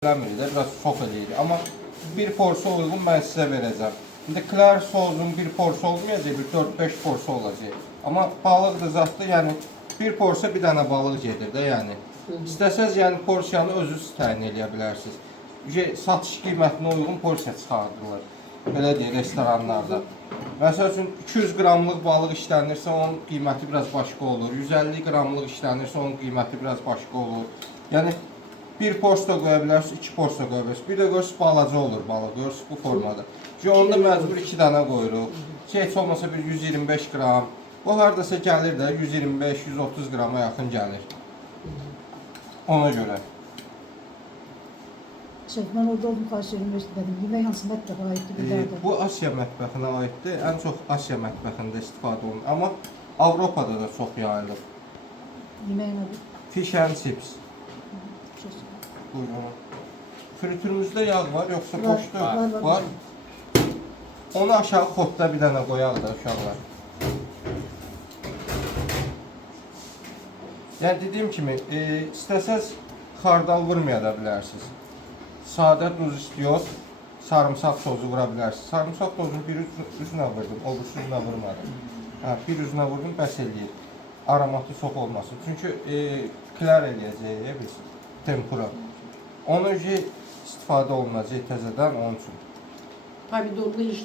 eləmir də, biraz çox eləyir. Amma bir porsiya uyğun mən sizə verəcəm. İndi klar sozun bir porsiya olmayacaq, bir 4-5 porsiya olacaq. Amma balıq da zatlı, yəni bir porsiya bir dənə balıq gedir də, yəni. İstəsəz, yəni porsiyanı özünüz təyin eləyə bilərsiniz. Satış qiymətinə uyğun porsiya çıxardılır. Belə deyək, restoranlarda. Məsəl üçün 200 qramlıq balıq işlənirsə, onun qiyməti biraz başqa olur. 150 qramlıq işlənirsə, onun qiyməti biraz başqa olur. Yəni bir porsiya qoya bilərsiniz, 2 porsiya qoya bilərsiniz. Bir də görürsünüz balaca olur balıq, görürsünüz bu formada. Onda məcbur 2 dənə qoyuruq. Heç olmasa bir 125 qram. Bu hardasa gəlir də 125-130 qrama yaxın gəlir. Ona görə. Mən orada oldum, xahiş dedim. Yemək hansı mətbəxə aiddir bir daha da? Bu Asiya mətbəxinə aiddir. Ən çox Asiya mətbəxində istifadə olunur. Amma Avropada da çox yayılır. Yemək nədir? Fish and chips. Buyurun. Fritürümüzdə yağ var, yoxsa boşdur? Var. Onu aşağı xodda bir dənə qoyaq da uşaqlar. Yəni dediyim kimi, istəsəz xardal vurmaya da bilərsiniz. Sadə duz istiyor, sarımsaq tozu vura bilərsiniz. Sarımsaq tozunu bir üzünə vurdum, o birisi üzünə vurmadım. Bir üzünə vurdum, bəs eləyir. Aromatı çox olmasın. Çünki klar eləyəcəyik biz, tempura. Onu istifadə olunacaq təzədən onun üçün. Pomidorlu iş